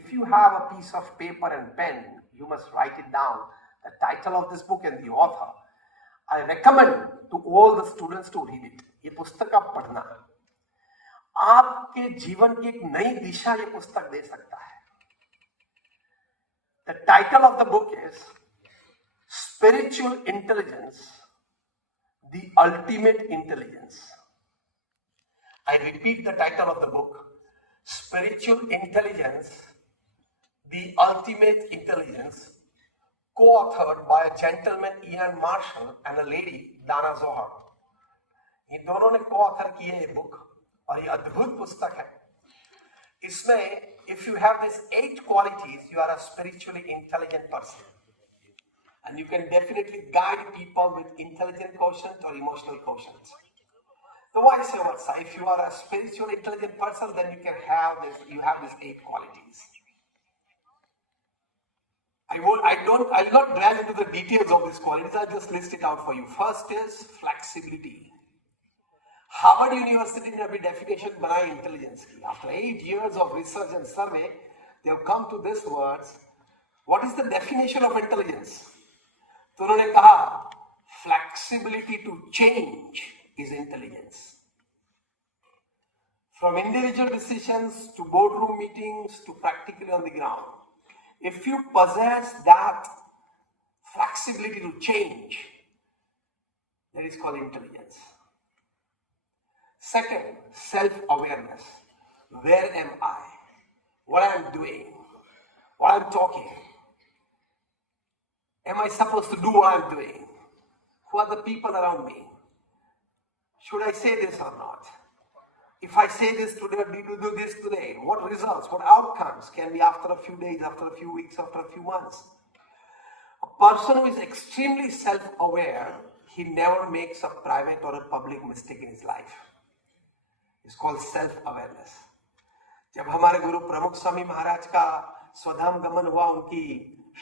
if you have a piece of paper and pen, you must write it down, the title of this book and the author. I recommend to all the students to read it. ये पुस्तक आप पढ़ना, आपके जीवन की एक नई दिशा ये पुस्तक दे सकता है. The title of the book is Spiritual Intelligence, the Ultimate Intelligence. I repeat the title of the book, Spiritual Intelligence, the Ultimate Intelligence, co-authored by a gentleman Ian Marshall and a lady Dana Zohar. ये दोनों ने co-author की है ये book और ये अद्भुत पुस्तक है. इसमें if you have these 8 qualities, you are a spiritually intelligent person, and you can definitely guide people with intelligent quotient or emotional quotient. So why say what? If you are a spiritually intelligent person, then you have these 8 qualities. I'll not delve into the details of these qualities. I'll just list it out for you. First is flexibility. Harvard University ने अभी definition बनाई intelligence की. After 8 years of research and survey, they have come to this words. What is the definition of intelligence? तो उन्होंने कहा flexibility to change is intelligence. From individual decisions to boardroom meetings to practically on the ground. If you possess that flexibility to change, that is called intelligence. Second, self-awareness. Where am I? What I am doing? What I am talking? Am I supposed to do what I am doing? Who are the people around me? Should I say this or not? If I say this today, do this today, what results, what outcomes can be after a few days, after a few weeks, after a few months? A person who is extremely self-aware, he never makes a private or a public mistake in his life. It's called self-awareness. जब हमारे गुरु प्रमुख स्वामी महाराज का स्वधाम गमन हुआ, उनकी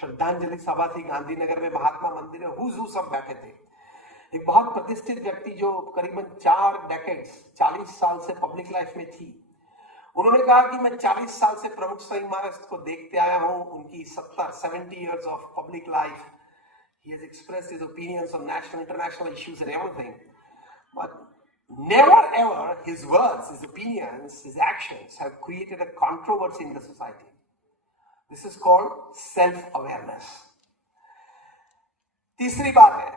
श्रद्धांजलि सभा थी गांधीनगर में, महात्मा मंदिर में हुजू सब बैठे थे. एक बहुत प्रतिष्ठित व्यक्ति जो करीबन 4 डेकेड्स 40 साल से पब्लिक लाइफ में थी, उन्होंने कहा कि मैं 40 साल से प्रमुख स्वामी महाराज को देखते आया हूं, उनकी 70 years of public life. He has expressed his opinions on national, international issues and everything. But never ever his words, his opinions, his actions have created a controversy in the society. This is called self-awareness. तीसरी बात है,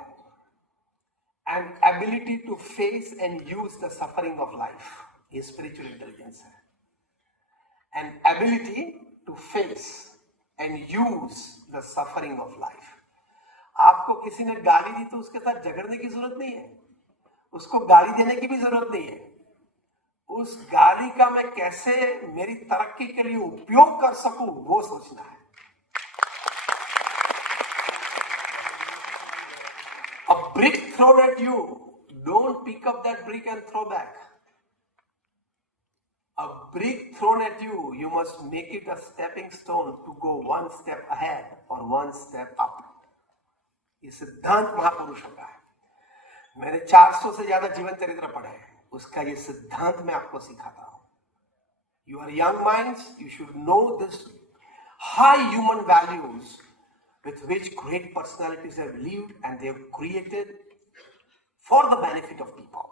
an ability to face and use the suffering of life is spiritual intelligence. An ability to face and use the suffering of life. आपको किसी ने गाली दी तो उसके साथ झगड़ने की जरूरत नहीं है, उसको गाली देने की भी जरूरत नहीं है. उस गाली का मैं कैसे मेरी तरक्की के लिए उपयोग कर सकूं, वो सोचना है. A brick thrown at you, don't pick up that brick and throw back. A brick thrown at you, you must make it a stepping stone to go one step ahead or one step up. ये सिद्धांत महापुरुषों का है. मैंने 400 से ज्यादा जीवन चरित्र पढ़े हैं, उसका ये सिद्धांत मैं आपको सिखाता हूं. You are young minds, you should know this high human values with which great personalities have lived and they have created for the benefit of people.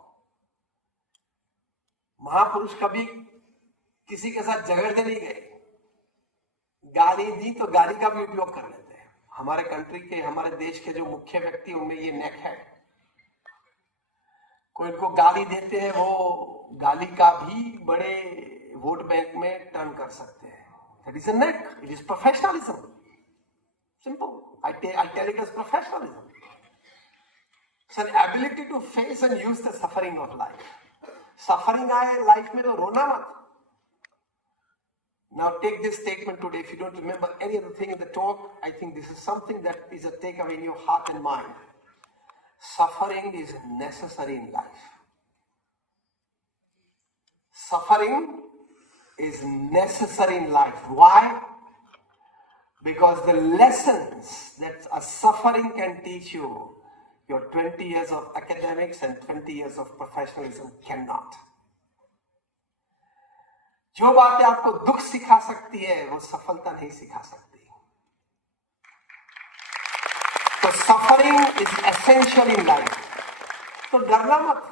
महापुरुष कभी किसी के साथ झगड़ते नहीं गए, गाली दी तो गाली का भी उपयोग कर लेते हैं. हमारे कंट्री के, हमारे देश के जो मुख्य व्यक्ति, उनमें ये नेक है. कोई इनको गाली देते हैं, वो गाली का भी बड़े वोट बैंक में टर्न कर सकते हैं. That is a neck. It is professionalism. Simple. I tell it as professionalism. It's an ability to face and use the suffering of life. Suffering आए life में तो रोना मत. Now take this statement today. If you don't remember any other thing in the talk, I think this is something that is a takeaway in your heart and mind. Suffering is necessary in life. Suffering is necessary in life. Why? Because the lessons that a suffering can teach you, your 20 years of academics and 20 years of professionalism cannot. जो बातें आपको दुख सिखा सकती है वो सफलता नहीं सिखा सकती। तो suffering is essential in life. तो डरना मत।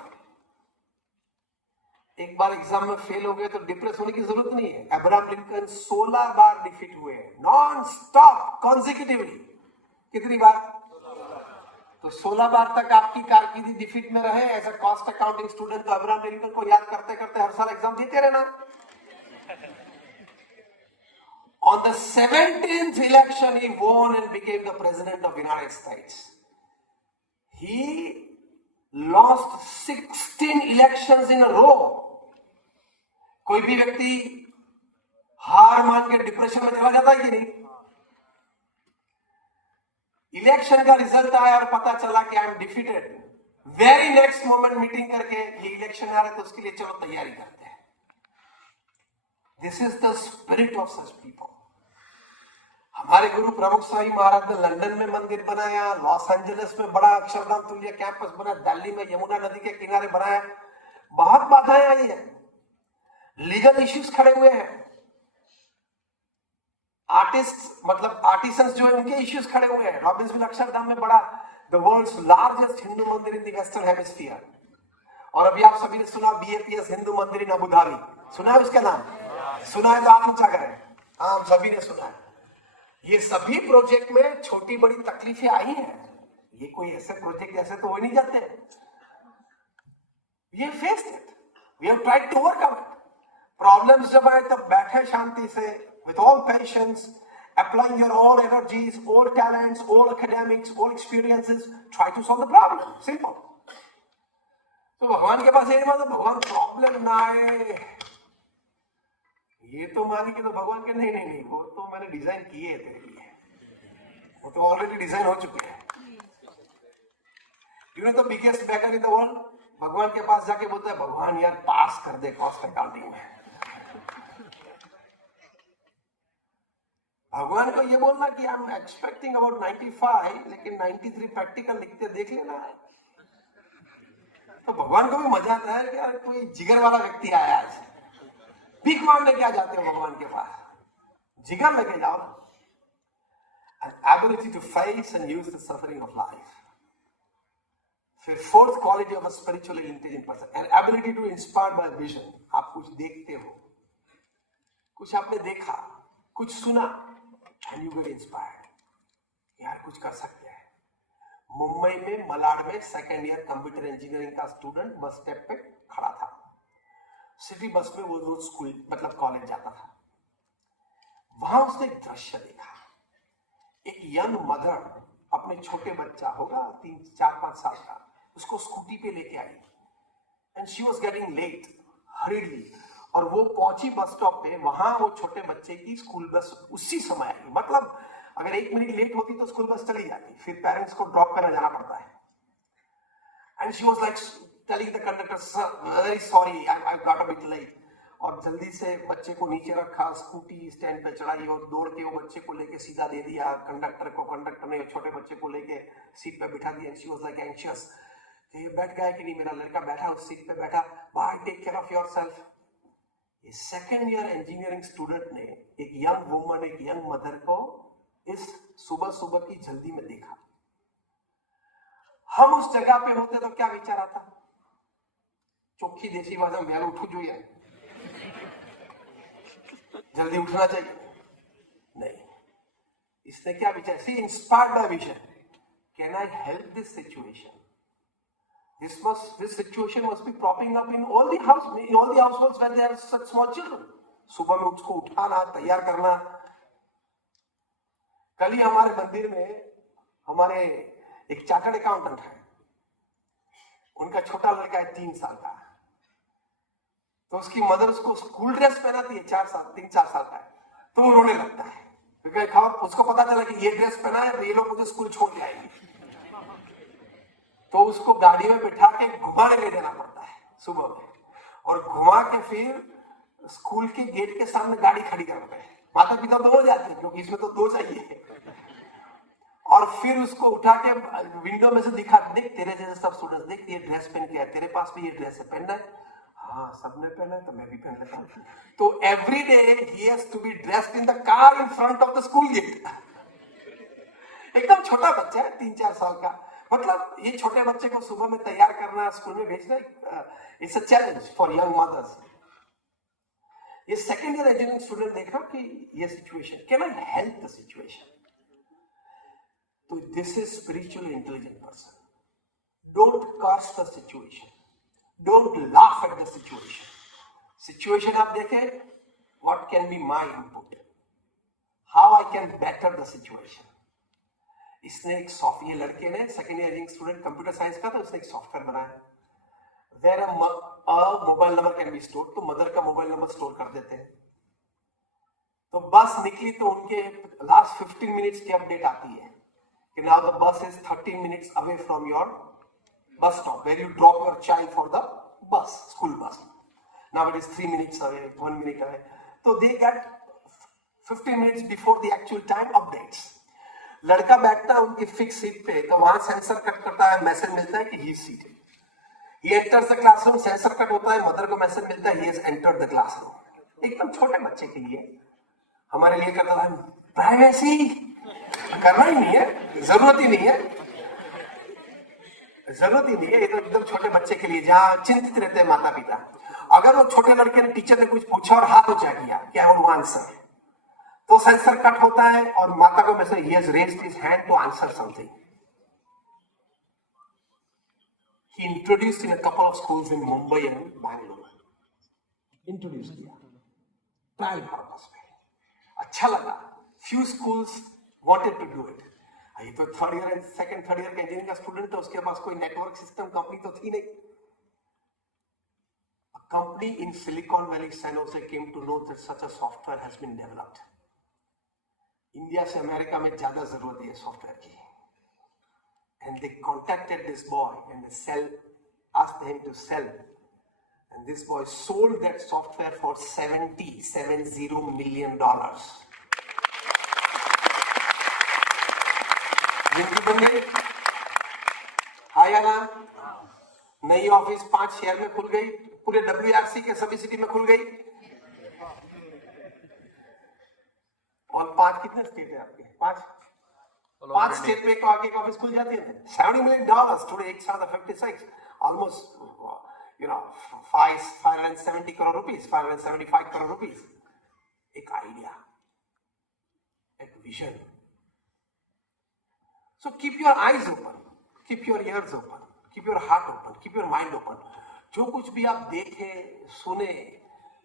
एक बार एग्जाम में फेल हो गए तो डिप्रेस होने की जरूरत नहीं है। अब्राहम लिंकन 16 बार डिफीट हुए नॉन स्टॉप कॉन्जिक्यूटिवली। कितनी बार? तो 16 बार तक आपकी कारकिर्दी डिफीट में रहे as a cost accounting student, तो अब्राहम लिंकन को याद करते करते हर साल एग्जाम देते रहना। On the 17th election, he won and became the president of the United States. He lost 16 elections in a row. कोई भी व्यक्ति हार मान के डिप्रेशन में चला जाता है कि नहीं? इलेक्शन का रिजल्ट आया और पता चला कि I am defeated, very next moment meeting करके ये इलेक्शन आ रहा है तो उसके लिए चलो तैयारी करते हैं। This is the spirit of such people. हमारे गुरु प्रमुख स्वामी महाराज ने लंदन में मंदिर बनाया, लॉस एंजलिस में बड़ा अक्षरधाम तुल्य कैंपस बना, दिल्ली में यमुना नदी के किनारे बनाया। बहुत बाधाएं आई है, लीगल इश्यूज खड़े हुए हैं, आर्टिस्ट मतलब आर्टिसंस जो है उनके इश्यूज खड़े हुए हैं। रॉबिन्सविल अक्षरधाम में बड़ा द वर्ल्ड्स लार्जेस्ट हिंदू मंदिर इन द वेस्टर्न हेमिस्फीयर। और अभी आप सभी ने सुना BAPS हिंदू मंदिर इन अबू धाबी, सुना है उसका नाम? सुना है तो आप ऊंचा करें। हाँ, सभी ने सुना है। ये सभी प्रोजेक्ट में छोटी बड़ी तकलीफें आई हैं। ये कोई ऐसे प्रोजेक्ट ऐसे तो हो नहीं जाते। We have faced it. We have tried to overcome it. Problems जब आए तब बैठे शांति से, with all patience, applying your all energies, all talents, all academics, all experiences, try to solve the problem. Simple. तो भगवान के पास ये मतलब भगवान प्रॉब्लम ना आए ये तो माने कि तो भगवान के नहीं नहीं नहीं, वो तो मैंने डिजाइन किए है तेरे लिए, वो तो ऑलरेडी डिजाइन हो चुके हैं। You know the biggest banker in the world भगवान के पास जाके बोलता है भगवान यार पास कर दे कॉस्ट अकाउंटिंग में। भगवान को ये बोलना कि आई एम एक्सपेक्टिंग अबाउट 95 लेकिन 93 प्रैक्टिकल लिखते देख लेना है, तो भगवान को भी मजा आता है कि यार कोई जिगर वाला व्यक्ति आया आज। भीख मांगने क्या जाते हो भगवान के पास, जिगर लेके जाओ। An ability to face and use the suffering of life. फिर fourth quality of a spiritually intelligent person, an ability to inspire by vision. आप कुछ देखते हो, कुछ आपने देखा, कुछ सुना, and you get inspired. यार कुछ कर सकते हैं। मुंबई में मलाड में सेकेंड ईयर कंप्यूटर इंजीनियरिंग का स्टूडेंट बस स्टॉप पे खड़ा था। सिटी बस में वो रोज स्कूल मतलब कॉलेज जाता था। वहां उसने एक दृश्य देखा, एक यंग मदर अपने छोटे बच्चा होगा 3-4-5 साल का, उसको स्कूटी पे लेके आई and she was getting late hurriedly, और वो पहुंची बस स्टॉप पे। वहां वो छोटे बच्चे की स्कूल बस उसी समय आई, मतलब अगर 1 मिनट लेट होती तो स्कूल बस चली जाती, फिर पेरेंट्स को ड्रॉप करने जाना पड़ता है। And she was like telling the conductor sir very sorry I got a bit late, और जल्दी से बच्चे को नीचे रखा, स्कूटी स्टैंड पे चढ़ाई और दौड़ के वो बच्चे को लेके सीधा दे दिया कंडक्टर को। कंडक्टर ने छोटे बच्चे को लेके सीट पे बिठा दिया। शी वाज लाइक एंशियस कि ये बैठ गया कि नहीं, मेरा लड़का बैठा उस सीट पे बैठा, bye take care of yourself. ये सेकेंड ईयर इंजीनियरिंग स्टूडेंट ने एक यंग वुमन, एक यंग मदर को इस सुबह सुबह की जल्दी में देखा। हम उस जगह पे होते तो क्या विचार आता? चोखी देसी भाषा में उठू जो है, जल्दी उठना चाहिए नहीं। इसने क्या विचार? See inspired by vision, can I help this situation? This situation must be propping up in all the households when there are such small children. सुबह में उसको उठाना, तैयार करना। कल ही हमारे मंदिर में हमारे एक चार्टर्ड अकाउंटेंट है, उनका छोटा लड़का है 3 साल का, तो उसकी मदर उसको स्कूल ड्रेस पहनाती है, 3-4 साल का है, तो वो रोने लगता है क्योंकि उसको पता चला कि ये ड्रेस पहना है तो ये लोग मुझे स्कूल छोड़ जाएंगे, तो उसको गाड़ी में बिठा के घुमाने ले जाना पड़ता है सुबह में, और घुमा के फिर स्कूल के गेट के सामने गाड़ी खड़ी करते हैं। माता पिता तो हो जाते हैं क्योंकि इसमें तो 2 चाहिए, और फिर उसको उठा के विंडो में से दिखा, देख तेरे जैसे सब स्टूडेंट्स, देख ये ड्रेस पहन के है, तेरे पास भी ये ड्रेस है, पहनना है? हाँ, सबने पहना है तो मैं भी पहन लेता हूँ। तो every day he has to be dressed in the car in front of the school gate. एकदम छोटा बच्चा है, 3-4 साल का। मतलब ये छोटे बच्चे को सुबह में तैयार करना, स्कूल में भेजना, it's a challenge for young mothers. ये सेकेंड ईयर इंजीनियरिंग स्टूडेंट देखा कि ये situation, can I help the situation? तो this is spiritually intelligent person. Don't curse the situation, don't laugh at the situation. Situation आप देखें, what can be my input, how I can better the situation. इसने एक software, लड़के ने second year engineering student computer science का, तो उसने एक सॉफ्टवेयर बनाया। Where a mobile number can be store, तो मदर का मोबाइल नंबर स्टोर कर देते हैं। तो बस निकली तो उनके लास्ट 15 मिनट्स की अपडेट आती है कि now the bus is 13 minutes away from your bus stop where you drop your child for the bus, school bus. Now it is 3 minutes away, 1 minute away. तो they get 15 minutes before the actual time updates. लड़का बैठता है उनकी fix seat पे, तो वहां sensor cut करता है, मैसेज मिलता है कि he is seated. He enters the classroom, sensor cut होता है, मदर को मैसेज मिलता है he has entered the classroom। एकदम छोटे बच्चे के लिए, हमारे लिए करता है प्राइवेसी, करना ही नहीं है, जरूरत ही नहीं है, जरूरत ही नहीं है। ये तो एकदम छोटे बच्चे के लिए, जहां चिंतित रहते हैं माता पिता। अगर वो छोटे लड़के ने टीचर ने कुछ पूछा और हाथ ऊंचा किया कि आई वांट आंसर, तो सेंसर कट होता है और माता को message he has raised his hand to answer something। He introduced in a couple of schools in Mumbai and Bangalore। Introduced किया ट्रायल पर्पस में, अच्छा लगा। Few schools wanted to do it। ये तो third year and second third year का engineering का student था, उसके पास कोई नेटवर्क सिस्टम कंपनी तो थी नहीं। A company in Silicon Valley, San Jose, came to know that such a software has been developed। India से अमेरिका में ज्यादा जरूरत है सॉफ्टवेयर की। And they contacted this boy and they asked him to sell, and this boy sold that software for $70 million। जिंदगी बन गई। हाँ या ना? नई ऑफिस 5 शहर में खुल गई, पूरे WRC के सभी सिटी में खुल गई। और 5 कितने स्टेट है आपके? 5 स्टेट में को आगे ऑफिस खुल जाती है। $70 million today, 156, almost 570 crore rupees, 575 crore rupees। एक आइडिया, एक vision. So keep your eyes open, keep your ears open, keep your heart open, keep your mind open. जो कुछ भी आप देखे सुने,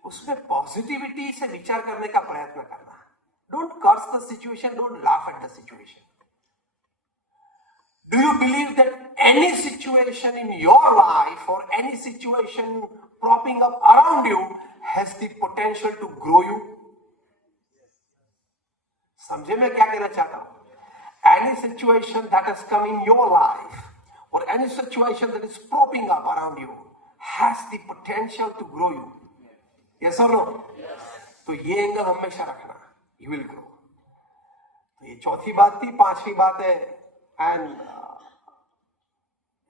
उसमें पॉजिटिविटी से विचार करने का प्रयत्न करना। Don't curse the situation, don't laugh at the situation. Do you believe that any situation in your life or any situation propping up around you has the potential to grow you? समझे मैं क्या कहना चाहता हूं? Any situation that has come in your life or any situation that is propping up around you has the potential to grow you. Yes or no? Yes. तो ये angle हमेशा रखना, you will grow। तो ये चौथी बात थी। 5वीं बात है and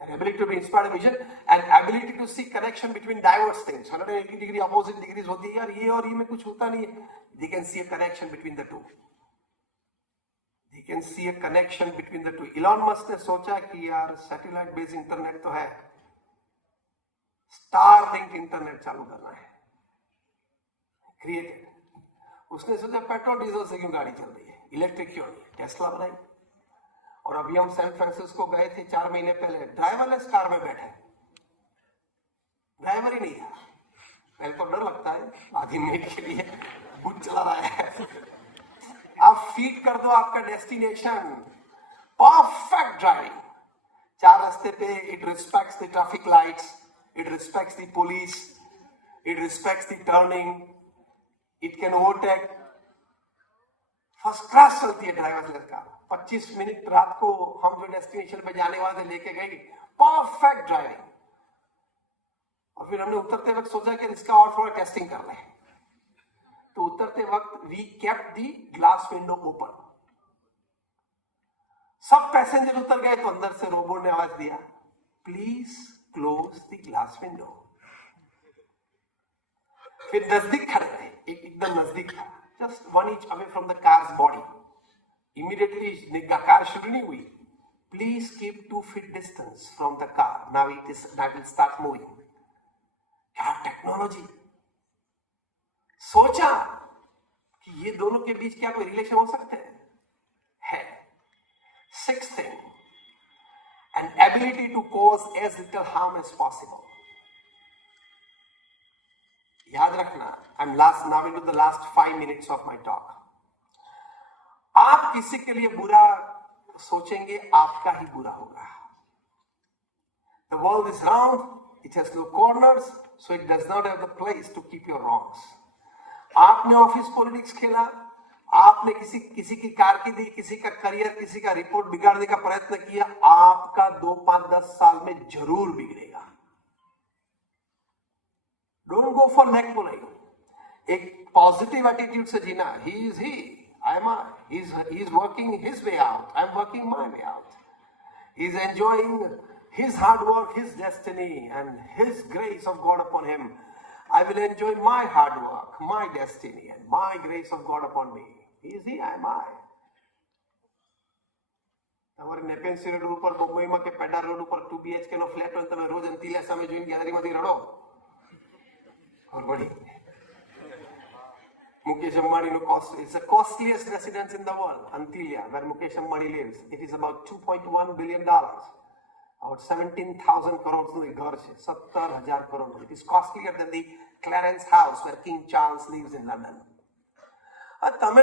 an ability to be inspired by vision and ability to see connection between diverse things। 180 degree opposite degrees होती है यार, ये और ये में कुछ होता नहीं है। They can see a connection between the two। They can see a connection between the two। Elon Musk ने सोचा कि यार सैटेलाइट बेस्ड इंटरनेट तो है, स्टारलिंक इंटरनेट चालू करना है, क्रिएटेड। उसने सोचा पेट्रोल डीजल से क्यों गाड़ी चल रही है, इलेक्ट्रिक क्यों नहीं, टेस्ला बनाई। और अभी हम सैन फ्रांसिस्को गए थे 4 महीने पहले, ड्राइवरलेस कार में बैठे, ड्राइवर ही नहीं था। पहले तो डर लगता है, आधी मिनट के लिए बुक चला रहा है। आप फीड कर दो आपका डेस्टिनेशन, परफेक्ट ड्राइविंग। 4 रास्ते पे, it respects the traffic lights, it respects the police, it respects the turning, it can overtake. First class चलती है ड्राइवरलेस कार। 25 मिनट रात को हम जो डेस्टिनेशन पे जाने वाले थे लेके गए, परफेक्ट ड्राइविंग। और फिर हमने उतरते वक्त सोचा कि इसका और थोड़ा टेस्टिंग कर लें। तो उतरते वक्त we kept the glass window open. सब पैसेंजर उतर गए तो अंदर से रोबोट ने आवाज दिया, please close the glass window. फिर नजदीक खड़े रहे, एकदम नजदीक था, just 1 inch away from the car's body. Immediately car शुरू नहीं हुई. Please keep 2 feet distance from the car. Now it will start moving. क्या टेक्नोलॉजी. सोचा कि ये दोनों के बीच क्या कोई रिलेशन हो सकते हैं? है. 6th thing, an ability to cause as little harm as possible. याद रखना, I'm now into the last 5 minutes of my talk. आप किसी के लिए बुरा सोचेंगे, आपका ही बुरा होगा. The world is round, it has no corners, so it does not have the place to keep your wrongs. आपने ऑफिस पॉलिटिक्स खेला, आपने किसी की कारकिर्दी, किसी का करियर, किसी का रिपोर्ट बिगाड़ने का प्रयत्न किया, आपका 2, 5, 10 साल में जरूर बिगड़ेगा. Don't go for neck pulling. एक पॉजिटिव एटीट्यूड से जीना. He is he, I am I. He's working his way out. I'm working my way out. He's enjoying his hard work, his destiny, and his grace of God upon him. I will enjoy my hard work, my destiny, and my grace of God upon me. He is he, I am I. તમારે Nepean Sea road ઉપર મુંબઈમાં કે પેડા road ઉપર 2 BHK નો flat હોય, તમે રોજ અંતિલા સામે જોઈને ગેલેરીમાંથી રડો. ખબર પડી? Mukesh Ambani, it's the costliest residence in the world, Antilia, where Mukesh Ambani lives. It is about $2.1 billion. About 17,000 crores in the ghar છે, 17,000 crores. It is costlier than the Clarence House where King Charles lives in London. તમે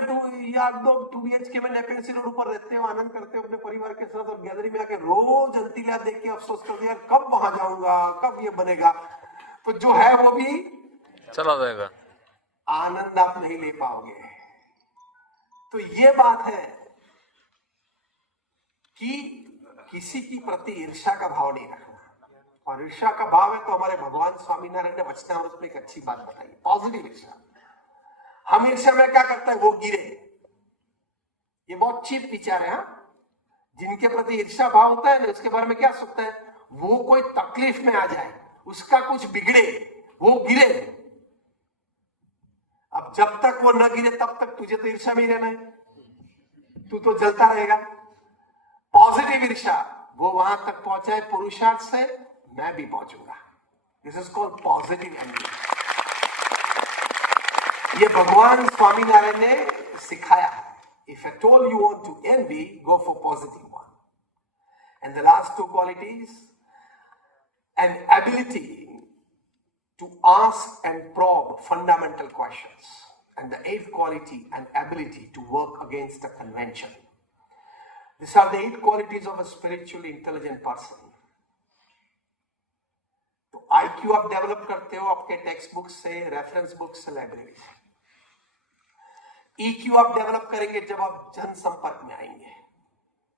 याद दो 2 BHK में नेपेंसी road ऊपर रहते हो, आनंद करते हो अपने परिवार के साथ, और गैलरी में आके रोज अंतिला देख के अफसोस करते हो, यार कब वहां जाऊंगा, कब ये बनेगा. तो जो है वो भी चला जाएगा. आनंद आप नहीं ले पाओगे. तो ये बात है कि किसी की प्रति ईर्ष्या का भाव नहीं रखना. और ईर्ष्या का भाव है तो हमारे भगवान स्वामीनारायण ने वचनामृत में एक अच्छी बात बताई, पॉजिटिव ईर्ष्या. हम ईर्ष्या में क्या करते हैं, वो गिरे. ये बहुत चीप विचार है. जिनके प्रति ईर्ष्या भाव होता है ना, उसके बारे में क्या सोचते हैं, वो कोई तकलीफ में आ जाए, उसका कुछ बिगड़े, वो गिरे. अब जब तक वो न गिरे तब तक तुझे तो ईर्ष्या में ही रहना है, तू तो जलता रहेगा. पॉजिटिव ईर्ष्या वो वहां तक पहुंचाए पुरुषार्थ से, मैं भी पहुंचूंगा. This is called positive envy. ये भगवान स्वामीनारायण ने सिखाया है. If at all you want to envy, go for positive one. And the last 2 qualities, an ability to ask and probe fundamental questions, and the 8th quality, an ability to work against the convention. These are the 8 qualities of a spiritually intelligent person. तो IQ आप develop करते हो आपके text book से, reference book से, library से. EQ आप develop करेंगे जब आप जन संपर्क में आएंगे,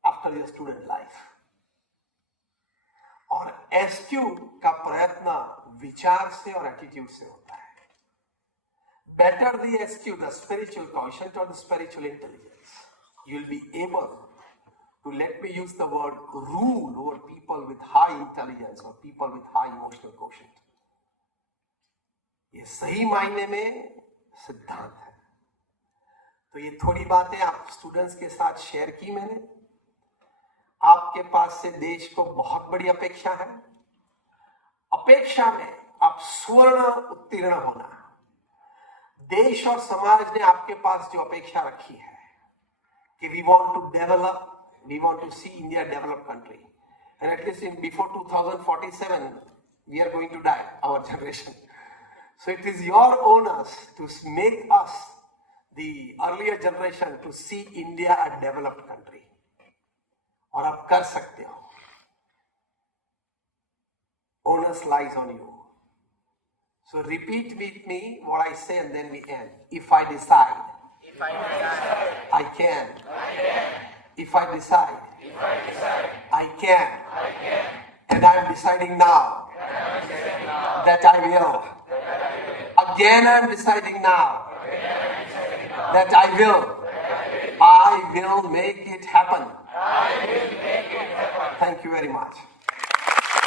आफ्टर योर स्टूडेंट लाइफ. और SQ का प्रयत्न विचार से और एटीट्यूड से होता है. Better the SQ, the spiritual quotient or the spiritual intelligence, you'll be able to, let me use the word, rule over people with high intelligence or people with high emotional quotient. ये सही मायने में सिद्धांत है. तो ये थोड़ी बातें आप स्टूडेंट्स के साथ शेयर की मैंने. आपके पास से देश को बहुत बड़ी अपेक्षा है. अपेक्षा में आप स्वर्ण उत्तीर्ण होना. देश और समाज ने आपके पास जो अपेक्षा रखी है कि we want to develop, we want to see India develop country, and at least in before 2047 we are going to die, our generation. So it is your onus to make us the earlier generation to see India a developed country. और आप कर सकते हो. Onus lies on you. So repeat with me what I say and then we end. If I decide, I can. If I decide, I can. And I'm deciding now that I will. Again I'm deciding now that I will. I will make it happen. Thank you very much.